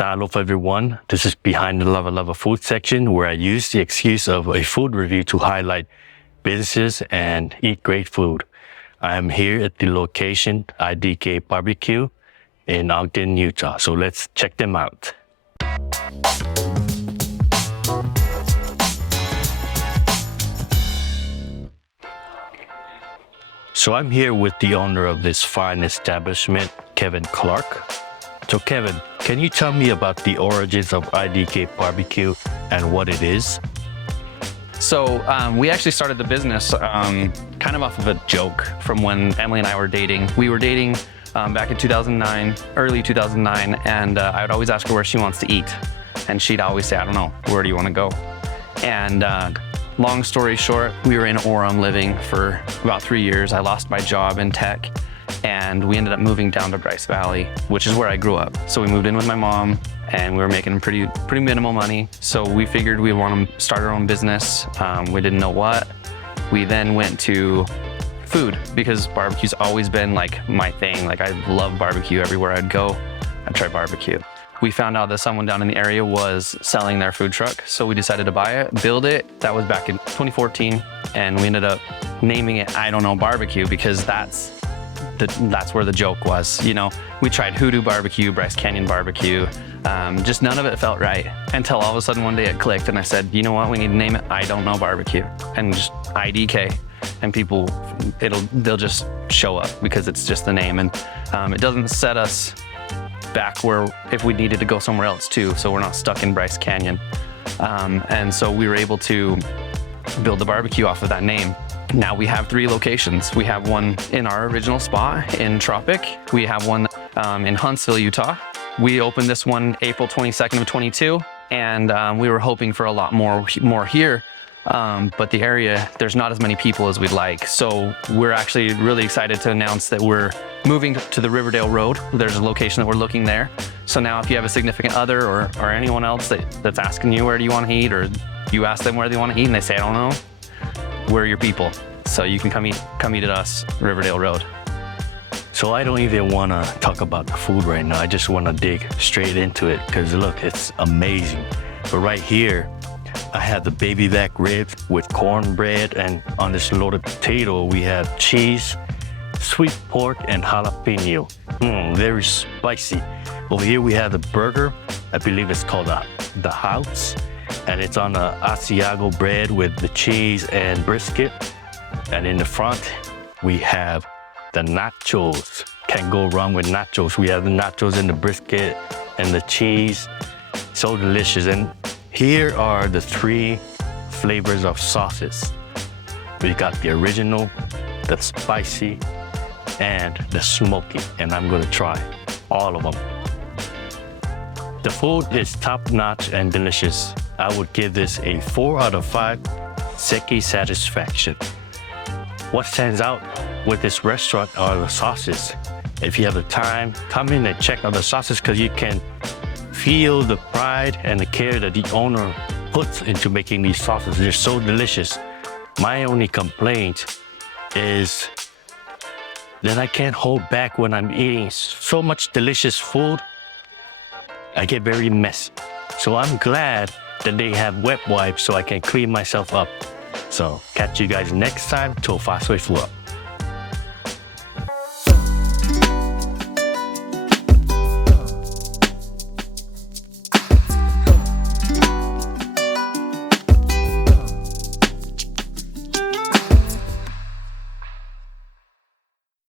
Aloha everyone, this is Behind the Lavalava food section where I use the excuse of a food review to highlight businesses and eat great food. I am here at the location IDK Barbecue in Ogden, Utah. So let's check them out. So I'm here with the owner of this fine establishment, Kevin Clark. So Kevin, can you tell me about the origins of IDK Barbecue and what it is? So we actually started the business kind of off of a joke from when Emily and I were dating. We were dating back in 2009, early 2009, and I would always ask her where she wants to eat. And she'd always say, I don't know, where do you want to go? And long story short, we were in Orem living for about 3 years. I lost my job in tech. And we ended up moving down to Bryce Valley, which is where I grew up. So we moved in with my mom and we were making pretty minimal money. So we figured we want to start our own business. We didn't know what. We then went to food because barbecue's always been like my thing. Like I love barbecue. Everywhere I'd go, I'd try barbecue. We found out that someone down in the area was selling their food truck. So we decided to buy it, build it. That was back in 2014. And we ended up naming it I Don't Know Barbecue because that's where the joke was. You know, we tried Hoodoo Barbecue, Bryce Canyon Barbecue, just none of it felt right until all of a sudden one day it clicked and I said, you know what, we need to name it I Don't Know Barbecue and just IDK, and people, they'll just show up because it's just the name, and it doesn't set us back where if we needed to go somewhere else too, so we're not stuck in Bryce Canyon. And so we were able to build the barbecue off of that name. Now we have 3 locations. We have one in our original spot in Tropic. We have one in Huntsville, Utah. We opened this one April 22nd of 22, and we were hoping for a lot more here, but the area, there's not as many people as we'd like. So we're actually really excited to announce that we're moving to the Riverdale Road. There's a location that we're looking there. So now if you have a significant other or anyone else that's asking you where do you want to eat, or you ask them where they want to eat and they say, I don't know, we're your people. So you can come eat at us, Riverdale Road. So I don't even want to talk about the food right now. I just want to dig straight into it because look, it's amazing. But right here, I have the baby back ribs with cornbread, and on this loaded potato, we have cheese, sweet pork, and jalapeno. Very spicy. Over here, we have the burger. I believe it's called the House. And it's on the Asiago bread with the cheese and brisket. And in the front, we have the nachos. Can't go wrong with nachos. We have the nachos and the brisket and the cheese. So delicious. And here are the 3 flavors of sauces. We got the original, the spicy, and the smoky. And I'm gonna try all of them. The food is top-notch and delicious. I would give this a 4 out of 5 Seki Satisfaction. What stands out with this restaurant are the sauces. If you have the time, come in and check out the sauces because you can feel the pride and the care that the owner puts into making these sauces. They're so delicious. My only complaint is that I can't hold back when I'm eating so much delicious food. I get very messy. So I'm glad that they have wet wipes so I can clean myself up. So catch you guys next time. Tō whāsoi fua.